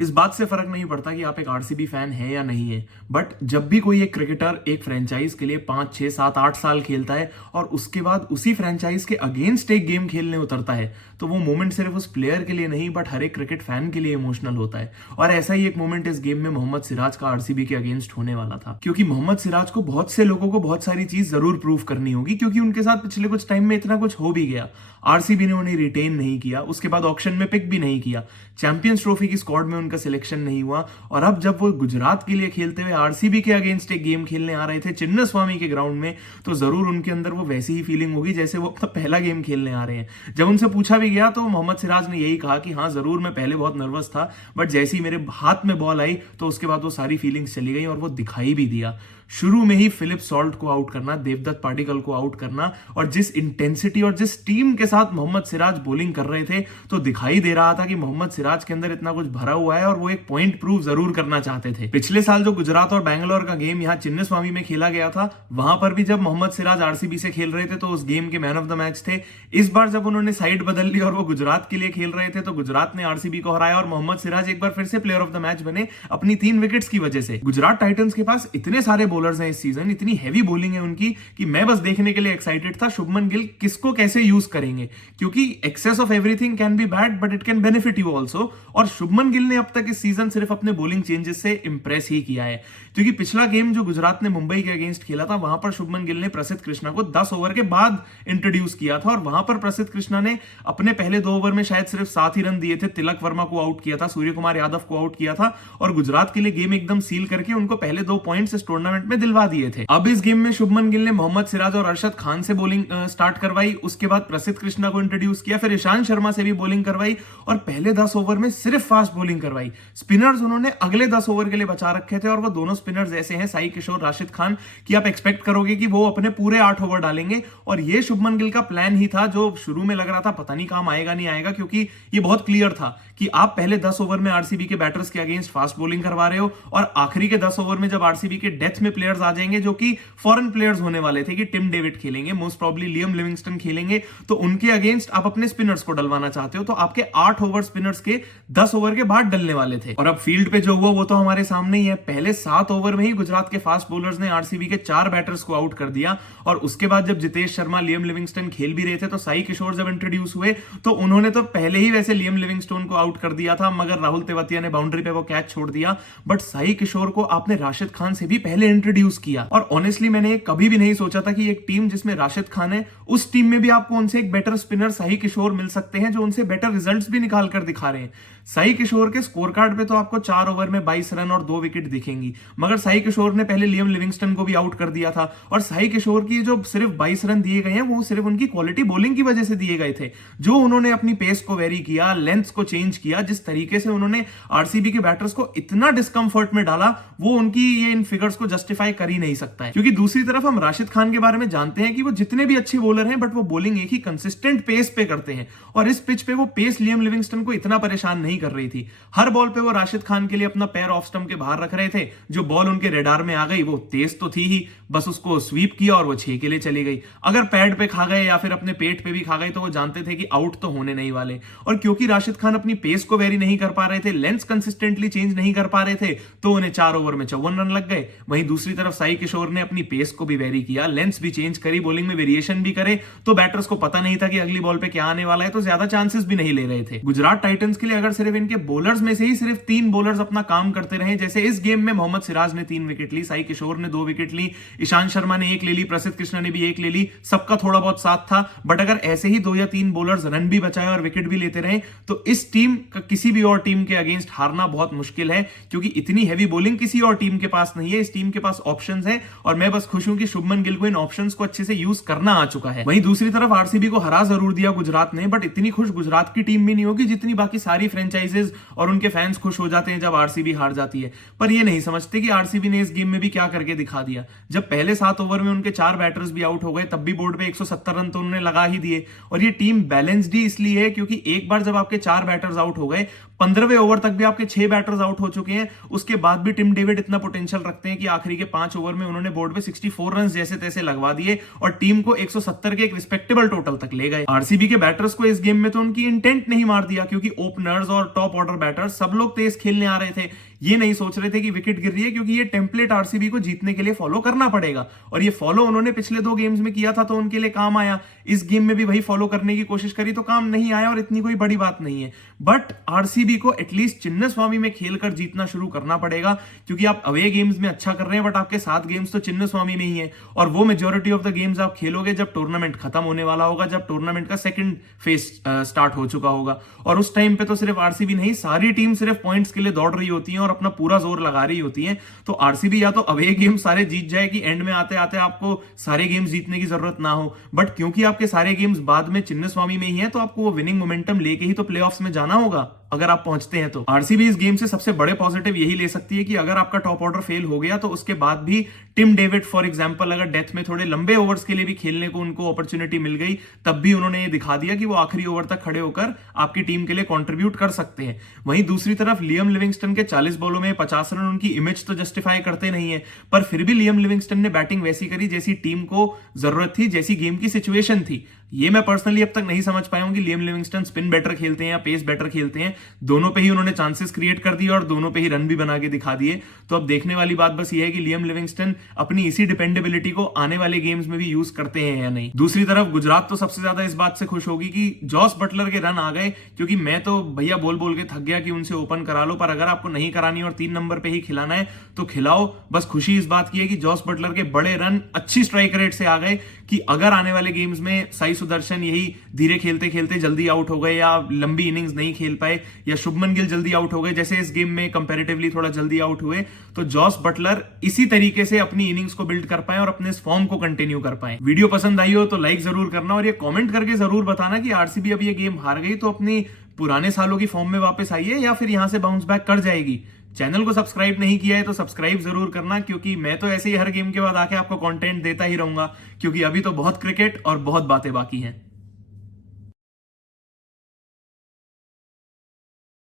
इस बात से फर्क नहीं पड़ता कि आप एक आरसीबी फैन है या नहीं है, बट जब भी कोई एक क्रिकेटर एक फ्रेंचाइज के लिए 5 6 7 8 साल खेलता है और उसके बाद उसी फ्रेंचाइज के अगेंस्ट एक गेम खेलने उतरता है, तो वो मोमेंट सिर्फ उस प्लेयर के लिए नहीं बट हर एक क्रिकेट फैन के लिए इमोशनल होता है। और ऐसा ही एक मोमेंट इस गेम में मोहम्मद सिराज का आरसीबी के अगेंस्ट होने वाला था, क्योंकि मोहम्मद सिराज को बहुत से लोगों को बहुत सारी चीज जरूर प्रूव करनी होगी, क्योंकि उनके साथ पिछले कुछ टाइम में इतना कुछ हो भी गया। आरसीबी ने उन्हें रिटेन नहीं किया, उसके बाद ऑक्शन में पिक भी नहीं किया, चैंपियंस ट्रॉफी की स्क्वाड में उनका सिलेक्शन नहीं हुआ, और अब जब वो गुजरात के लिए खेलते हुए आरसीबी के अगेंस्ट एक गेम खेलने आ रहे थे चिन्नास्वामी के ग्राउंड में, तो जरूर उनके अंदर वो वैसी ही फीलिंग होगी जैसे वो अपना पहला गेम खेलने आ रहे हैं। जब उनसे पूछा भी गया तो मोहम्मद सिराज ने यही कहा कि हाँ जरूर मैं पहले बहुत नर्वस था, बट जैसे ही मेरे हाथ में बॉल आई तो उसके बाद वो सारी फीलिंग्स चली गई और वो दिखाई भी दिया। शुरू में ही फिलिप सॉल्ट को आउट करना, देवदत्त पाटिकल को आउट करना, और जिस इंटेंसिटी और जिस टीम के साथ मोहम्मद सिराज बॉलिंग कर रहे थे, तो दिखाई दे रहा था कि मोहम्मद सिराज के अंदर इतना कुछ भरा हुआ है और वो एक पॉइंट प्रूव जरूर करना चाहते थे। पिछले साल जो गुजरात और बैंगलोर का गेम यहाँ चिन्नास्वामी में खेला गया था, वहां पर भी जब मोहम्मद सिराज आरसीबी से खेल रहे थे तो उस गेम के मैन ऑफ द मैच थे। इस बार जब उन्होंने साइड बदल ली और वो गुजरात के लिए खेल रहे थे, तो गुजरात ने आरसीबी को हराया और मोहम्मद सिराज एक बार फिर से प्लेयर ऑफ द मैच बने अपनी 3 विकेट्स की वजह से। गुजरात टाइटंस के पास इतने सारे बॉलर्स हैं इस सीजन, इतनी हैवी बॉलिंग है उनकी, कि मैं बस देखने के लिए एक्साइटेड था शुभमन गिल किसको कैसे यूज करेंगे, क्योंकि excess of everything can be bad but it can benefit you also. और शुभमन गिल ने अब तक इस सीजन सिर्फ अपने बॉलिंग चेंजेस से इंप्रेस ही किया है, क्योंकि पिछला गेम जो गुजरात ने मुंबई के अगेंस्ट खेला था, वहां पर शुभमन गिल ने प्रसिद्ध कृष्णा को 10 ओवर के बाद इंट्रोड्यूस किया था, और वहां पर प्रसिद्ध कृष्णा ने अपने पहले 2 ओवर में शायद सिर्फ 7 ही रन दिए थे। तिलक वर्मा को आउट किया था, सूर्य कुमार यादव को आउट किया था, और गुजरात के लिए गेम एकदम सील करके उनको पहले 2 पॉइंट्स इस टूर्नामेंट में दिलवा दिए थे। अब इस गेम में शुभमन गिल ने मोहम्मद सिराज और अरशद खान से बॉलिंग स्टार्ट करवाई, उसके बाद प्रसिद्ध कृष्णा को इंट्रोड्यूस किया, फिर ईशांत शर्मा से भी बॉलिंग करवाई, और पहले 10 ओवर में सिर्फ फास्ट बॉलिंग करवाई। स्पिनर्स उन्होंने अगले 10 ओवर के लिए बचा रखे थे, और वो दोनों स्पिनर्स ऐसे हैं साई किशोर, राशिद खान, कि आप एक्सपेक्ट करोगे कि वो अपने पूरे 8 ओवर डालेंगे। और ये शुभमन गिल का प्लान ही था, जो शुरू में लग रहा था पता नहीं काम आएगा नहीं आएगा, क्योंकि ये बहुत क्लियर था कि आप पहले 10 ओवर में आरसीबी के बैटर्स के अगेंस्ट फास्ट बॉलिंग करवा रहे हो, और आखिरी के 10 ओवर में जब आरसीबी के डेथ में प्लेयर्स आ जाएंगे जो कि फॉरेन प्लेयर्स होने वाले थे, कि टिम डेविड खेलेंगे, मोस्ट प्रॉब्ली लियम लिविंगस्टन खेलेंगे, तो उनके अगेंस्ट आप अपने स्पिनर्स को डलवाना चाहते हो, तो आपके 8 ओवर स्पिनर्स के 10 ओवर के बाद डलने वाले थे। और अब फील्ड पे जो हुआ वो तो हमारे सामने ही है। पहले 7 ओवर में ही गुजरात के फास्ट बॉलर्स ने आरसीबी के 4 बैटर्स को आउट कर दिया, और उसके बाद जब जितेश शर्मा, लियम लिविंगस्टन खेल भी रहे थे, तो साई किशोर जब इंट्रोड्यूस हुए तो उन्होंने तो पहले ही वैसे लियम लिविंगस्टोन को आउट कर दिया था, मगर राहुल तेवतिया ने बाउंड्री पे वो कैच छोड़ दिया। बट साई किशोर को आपने राशिद खान से भी पहले इंट्रोड्यूस किया, और ऑनेस्टली मैंने कभी भी नहीं सोचा था कि एक टीम जिसमें राशिद खान है, उस टीम में भी आपको उनसे एक बेटर स्पिनर साई किशोर मिल सकते हैं, जो उनसे बेटर रिजल्ट्स भी निकाल कर दिखा रहे हैं। साई किशोर के स्कोर कार्ड पे तो आपको 4 ओवर में 22 रन और 2 विकेट दिखेंगी, मगर साई किशोर ने पहले लियम लिविंगस्टन को भी आउट कर दिया था, और साई किशोर की जो सिर्फ 22 रन दिए गए हैं वो सिर्फ उनकी क्वालिटी बॉलिंग की वजह से दिए गए थे। जो उन्होंने अपनी पेस को वेरी किया, लेंथ को चेंज किया, जिस तरीके से उन्होंने आरसीबी के बैटर्स को इतना डिस्कंफर्ट में डाला, वो उनकी ये इन फिगर्स को जस्टिफाई कर ही नहीं सकता है। क्योंकि दूसरी तरफ हम राशिद खान के बारे में जानते हैं कि वो जितने भी अच्छे बॉलर हैं, बट वो बॉलिंग एक ही कंसिस्टेंट पेस पे करते हैं, और इस पिच पे वो पेस लियम लिविंगस्टन को इतना परेशान नहीं कर रही थी। हर बॉल पे वो राशिद खान के लिए अपना पैर ऑफ स्टंप के बाहर रख रहे थे, जो बॉल उनके रेडार में आ गई वो तेज तो थी ही, बस उसको स्वीप किया और वो 6 के लिए चली गई। अगर पैड पे खा गए या फिर अपने पेट पे भी खा गए तो वो जानते थे कि आउट तो होने नहीं वाले। और क्योंकि राशिद खान अपनी पेस को वेरी नहीं कर पा रहे थे, लेंथ कंसिस्टेंटली चेंज नहीं कर पा रहे थे, तो उन्हें 4 ओवर में 54 रन लग गए। वहीं दूसरी तरफ साई किशोर ने अपनी पेस को भी वेरी किया, लेंथ भी चेंज करी, बॉलिंग में वेरिएशन भी करे, तो बैटर्स को पता नहीं था कि अगली बॉल पे क्या आने वाला है, तो ज्यादा चांसेस भी नहीं ले रहे थे। गुजरात टाइटंस के लिए अगर सिर्फ इनके बॉलर्स में से ही सिर्फ 3 बॉलर्स अपना काम करते रहे, जैसे इस गेम में मोहम्मद सिराज ने 3 विकेट ली, साई किशोर ने 2 विकेट ली, ईशांत शर्मा ने 1 ले ली, प्रसिद्ध कृष्णा ने भी 1 ले ली, सबका थोड़ा बहुत साथ था, बट अगर ऐसे ही 2 या 3 बॉलर्स रन भी बचाए और विकेट भी लेते रहे, तो इस टीम का किसी भी और टीम के अगेंस्ट हारना बहुत मुश्किल है, क्योंकि इतनी हैवी बॉलिंग किसी और टीम के पास नहीं है। इस टीम के पास ऑप्शंस हैं, और मैं बस खुश हूं कि शुभमन गिल को इन ऑप्शंस को अच्छे से यूज करना आ चुका है। वहीं दूसरी तरफ आरसीबी को हरा जरूर दिया गुजरात ने, बट इतनी खुश गुजरात की टीम भी नहीं होगी जितनी बाकी सारी फ्रेंचाइजेस और उनके फैंस खुश हो जाते हैं जब आरसीबी हार जाती है। पर ये नहीं समझते कि आरसीबी ने इस गेम में भी क्या करके दिखा दिया। जब पहले 7 ओवर में उनके 4 बैटर्स भी आउट हो गए, तब भी बोर्ड पे 170 रन तो उन्होंने लगा ही दिए। और ये टीम बैलेंस्ड ही इसलिए है क्योंकि एक बार जब आपके 4 बैटर्स आउट हो गए, 15वें ओवर तक भी आपके 6 बैटर्स आउट हो चुके हैं, उसके बाद भी टिम डेविड इतना पोटेंशियल रखते हैं कि आखिरी के 5 ओवर में उन्होंने बोर्ड पे 64 रन जैसे तैसे लगवा दिए और टीम को 170 के एक रिस्पेक्टेबल टोटल तक ले गए। आरसीबी के बैटर्स को इस गेम में तो उनकी इंटेंट नहीं मार दिया, क्योंकि ओपनर्स और टॉप ऑर्डर बैटर सब लोग तेज खेलने आ रहे थे। ये नहीं सोच रहे थे कि विकेट गिर रही है, क्योंकि ये टेम्पलेट आरसीबी को जीतने के लिए फॉलो करना पड़ेगा, और ये फॉलो उन्होंने पिछले 2 गेम्स में किया था तो उनके लिए काम आया। इस गेम में भी वही फॉलो करने की कोशिश करी तो काम नहीं आया, और इतनी कोई बड़ी बात नहीं है। बट आरसीबी को एटलीस्ट चिन्नस्वामी में खेलकर जीतना शुरू करना पड़ेगा, क्योंकि आप अवे गेम्स में अच्छा कर रहे हैं, बट आपके 7 गेम्स तो चिन्नस्वामी में ही है, और वो मेजोरिटी ऑफ द गेम्स आप खेलोगे जब टूर्नामेंट खत्म होने वाला होगा, जब टूर्नामेंट का सेकंड फेज स्टार्ट हो चुका होगा। और उस टाइम पे तो सिर्फ आरसीबी नहीं, सारी टीम सिर्फ पॉइंट्स के लिए दौड़ रही होती है और अपना पूरा जोर लगा रही होती है। तो आरसीबी या तो अवे गेम सारे जीत जाए कि एंड में आते आते आपको सारे गेम्स जीतने की जरूरत ना हो, बट क्योंकि आपके सारे गेम्स बाद में चिन्नस्वामी में ही है, तो आपको वो विनिंग मोमेंटम लेके ही तो प्लेऑफ्स में जाना होगा अगर आप पहुंचते हैं तो। आरसीबी इस गेम से सबसे बड़े पॉजिटिव यही ले सकती है कि अगर आपका टॉप ऑर्डर फेल हो गया तो उसके बाद भी टिम डेविड फॉर एग्जांपल अगर डेथ में थोड़े लंबे ओवर्स के लिए भी खेलने को उनको अपॉर्चुनिटी मिल गई, तब भी उन्होंने ये दिखा दिया कि वो आखिरी ओवर तक खड़े होकर आपकी टीम के लिए कंट्रीब्यूट कर सकते हैं। वहीं दूसरी तरफ लियम लिविंगस्टन के 40 बॉलों में 50 रन उनकी इमेज तो जस्टिफाई करते नहीं है, पर फिर भी लियम लिविंगस्टन ने बैटिंग वैसी करी जैसी टीम को जरूरत थी, जैसी गेम की सिचुएशन थी। ये मैं पर्सनली अब तक नहीं समझ पाया हूं कि लियम लिविंगस्टन स्पिन बेटर खेलते हैं या पेस बेटर खेलते हैं। दोनों पे ही उन्होंने चांसेस क्रिएट कर दिए और दोनों पे ही रन भी बना के दिखा दिए। तो अब देखने वाली बात बस ये है कि लियम लिविंगस्टन अपनी इसी डिपेंडेबिलिटी को आने वाले गेम्स में भी यूज करते हैं या नहीं। दूसरी तरफ गुजरात तो सबसे ज्यादा इस बात से खुश होगी कि जॉस बटलर के रन आ गए, क्योंकि मैं तो भैया बोल बोल के थक गया कि उनसे ओपन करा लो, पर अगर आपको नहीं करानी और 3 नंबर पे ही खिलाना है तो खिलाओ। बस खुशी इस बात की है कि जॉस बटलर के बड़े रन अच्छी स्ट्राइक रेट से आ गए कि अगर आने वाले गेम्स में साई सुदर्शन यही धीरे खेलते खेलते जल्दी आउट हो गए या लंबी इनिंग्स नहीं खेल पाए या शुभमन गिल जल्दी आउट हो गए, जैसे इस गेम में कंपैरेटिवली थोड़ा जल्दी आउट हुए, तो जॉस बटलर इसी तरीके से अपनी इनिंग्स को बिल्ड कर पाए और अपने इस फॉर्म को कंटिन्यू कर पाए। वीडियो पसंद आई हो तो लाइक जरूर करना और ये कमेंट करके जरूर बताना कि आरसीबी अब ये गेम हार गई तो अपनी पुराने सालों की फॉर्म में वापस आई है या फिर यहां से बाउंस बैक कर जाएगी। चैनल को सब्सक्राइब नहीं किया है तो सब्सक्राइब जरूर करना, क्योंकि मैं तो ऐसे ही हर गेम के बाद आके आपको कंटेंट देता ही रहूंगा, क्योंकि अभी तो बहुत क्रिकेट और बहुत बातें बाकी हैं।